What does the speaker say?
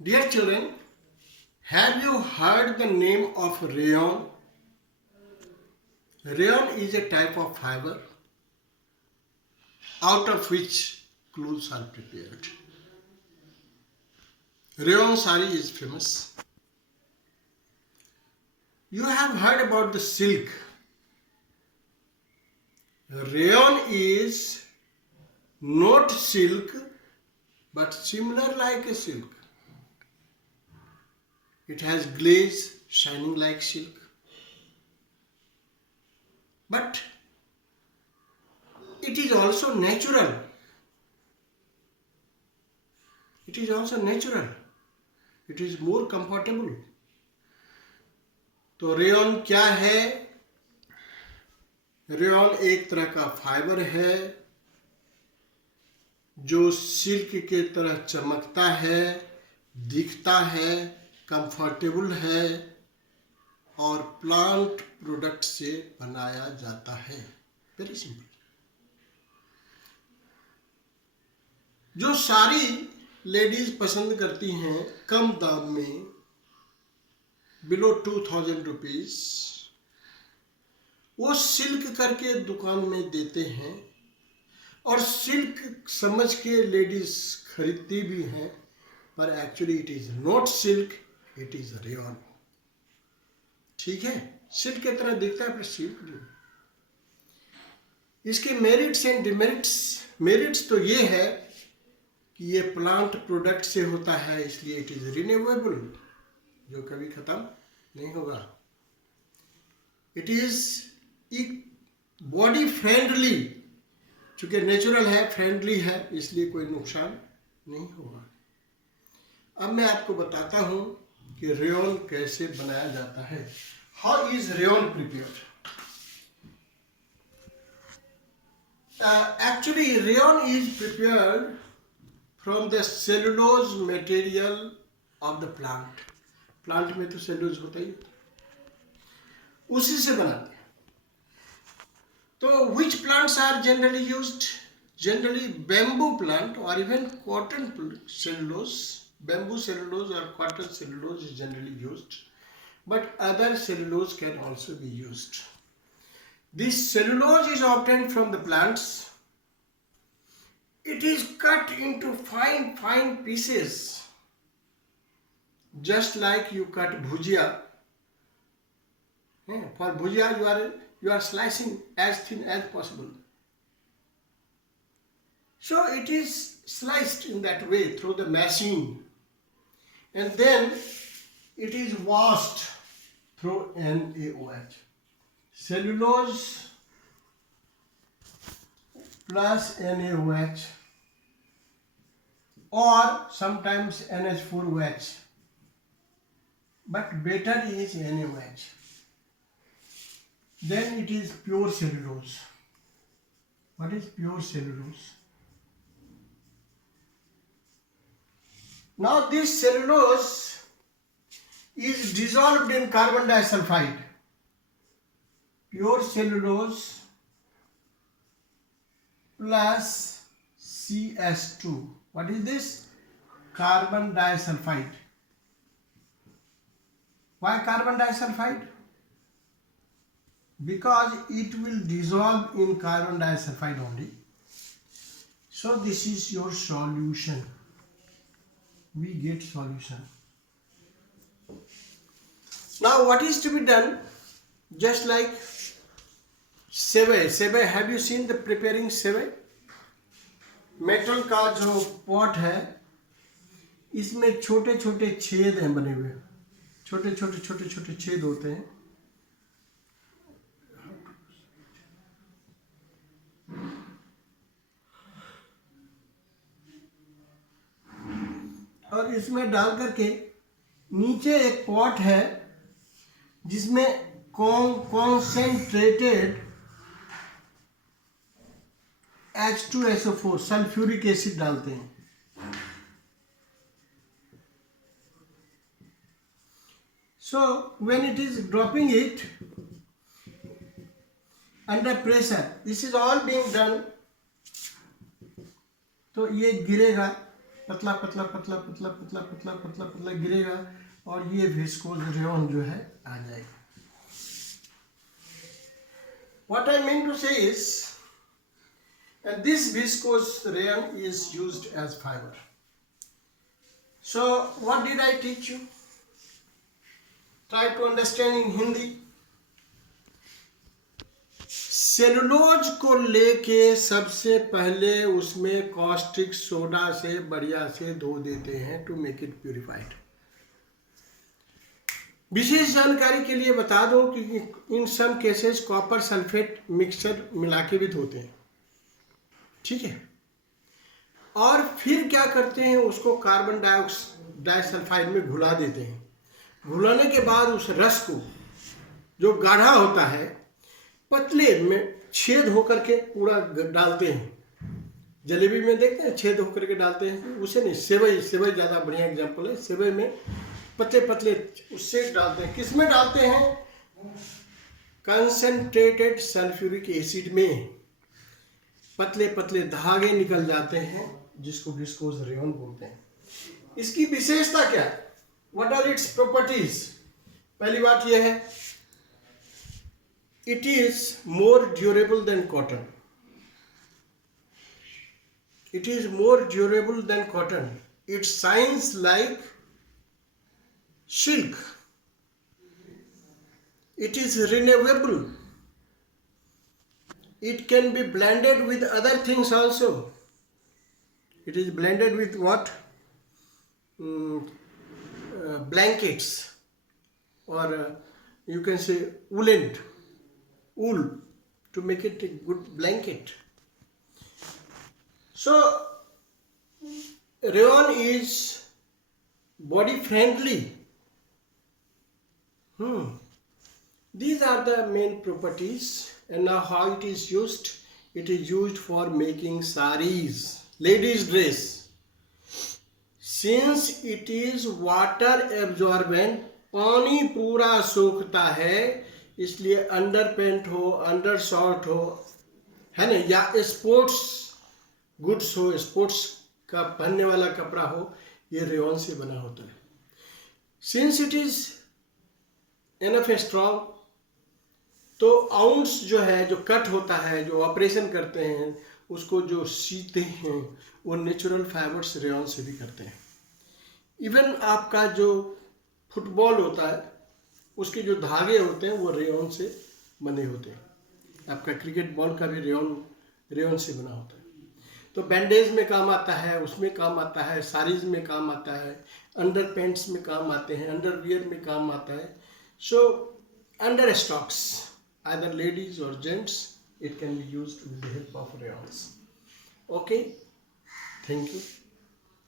Dear children, have you heard the name of rayon? Rayon is a type of fiber out of which clothes are prepared. Rayon sari is famous. You have heard about the silk. Rayon is not silk but similar like a silk. It has glaze shining like silk. But it is also natural. It is also natural. It is more comfortable. तो rayon क्या है? Rayon एक तरह का fibre है जो silk के तरह चमकता है, दिखता है, कंफर्टेबल है और प्लांट प्रोडक्ट से बनाया जाता है. Very simple. जो सारी लेडीज पसंद करती हैं कम दाम में, बिलो 2000 रुपीज, वो सिल्क करके दुकान में देते हैं और सिल्क समझ के लेडीज खरीदती भी हैं, पर actually it is not silk, it is rayon. ठीक है, सिल्क की तरह दिखता है पर सिल्क नहीं. इसके मेरिट्स एंड डिमेरिट्स. मेरिट्स तो ये है कि ये प्लांट प्रोडक्ट से होता है, इसलिए इट इज रिन्यूएबल, जो कभी खत्म नहीं होगा. इट इज बॉडी फ्रेंडली, चूंकि नेचुरल है, फ्रेंडली है, इसलिए कोई नुकसान नहीं होगा. अब मैं आपको बताता हूं कि रेयॉन कैसे बनाया जाता है. How is rayon prepared? Actually rayon is prepared from the cellulose material of the plant. Plant में तो सेलुलोज होता ही, उसी से बनाते हैं. तो which plants are generally used? Generally bamboo plant और even cotton cellulose. Bamboo cellulose और cotton cellulose is generally used, but other cellulose can also be used. This cellulose is obtained from the plants. It is cut into fine pieces, just like you cut bhujia. For bhujia you are slicing as thin as possible. So it is sliced in that way through the machine, and then it is washed through NaOH. Cellulose plus NaOH or sometimes NH4OH, but better is NaOH. Then it is pure cellulose. What is pure cellulose? Now this cellulose is dissolved in carbon disulfide. Pure cellulose plus CS2. What is this? Carbon disulfide. Why carbon disulfide? Because it will dissolve in carbon disulfide only. So this is your solution. We get solution. Now what is to be done? Just like sevai. Sevai, have you seen the preparing sevai? Metal का जो pot है, इसमें छोटे छोटे छेद हैं बने हुए. छोटे छोटे छेद होते हैं. और इसमें डाल करके नीचे एक पॉट है जिसमें कॉन्सेंट्रेटेड H2SO4 सल्फ्यूरिक एसिड डालते हैं. So when it is dropping it under pressure, this is all being done, तो ये गिरेगा पतला पतला पतला पतला पतला पतला पतला पतला गिरेगा और ये विस्कोस रेयन जो है आ जाएगा. What I mean to say is, and this viscose rayon is used as fiber. So what did I teach you? Try to understand in Hindi. Cellulose को लेके सबसे पहले उसमें कॉस्टिक सोडा से बढ़िया से धो देते हैं टू मेक इट प्यूरिफाइड. विशेष जानकारी के लिए बता दो कि in some cases copper sulphate mixture मिला के भी धोते हैं. ठीक है. और फिर क्या करते हैं, उसको कार्बन डाइसल्फाइड में घुला देते हैं. घुलाने के बाद उस रस को जो गाढ़ा होता है पतले में छेद होकर के पूरा डालते हैं. जलेबी में देखते हैं छेद होकर के डालते हैं, उसे नहीं, सेवई ज़्यादा बढ़िया एग्जाम्पल है. सेवई में पतले पतले उससे डालते हैं. किस में डालते हैं? कंसंट्रेटेड सल्फ्यूरिक एसिड में पतले पतले धागे निकल जाते हैं, जिसको विस्कोस रेयन बोलते हैं. इसकी विशेषता क्या है? What are its properties? पहली बात यह है, it is more durable than cotton. It is more durable than cotton. It shines like silk. It is renewable. It can be blended with other things also. It is blended with what? Blankets, or you can say wool to make it a good blanket. So rayon is body friendly. These are the main properties. And now how it is used? It is used for making saris, ladies dress. Since it is water absorbent, पानी पूरा सोखता है, इसलिए under paint हो, under short हो, है ना, या sports goods हो, स्पोर्ट्स का पहनने वाला कपड़ा हो, ये रेयन से बना होता है. Since it is enough strong, तो आउंस जो है, जो कट होता है, जो ऑपरेशन करते हैं, उसको जो सीते हैं, वो नेचुरल फाइबर्स रेयन से भी करते हैं. इवन आपका जो फुटबॉल होता है, उसके जो धागे होते हैं वो रेयन से बने होते हैं. आपका क्रिकेट बॉल का भी रेयन से बना होता है. तो बैंडेज में काम आता है, उसमें काम आता है, साड़ीज में काम आता है, अंडर पेंट्स में काम आते हैं, अंडरवियर में काम आता है. So under stocks, either ladies और gents, it can be used with the help of rayons. Okay, thank you.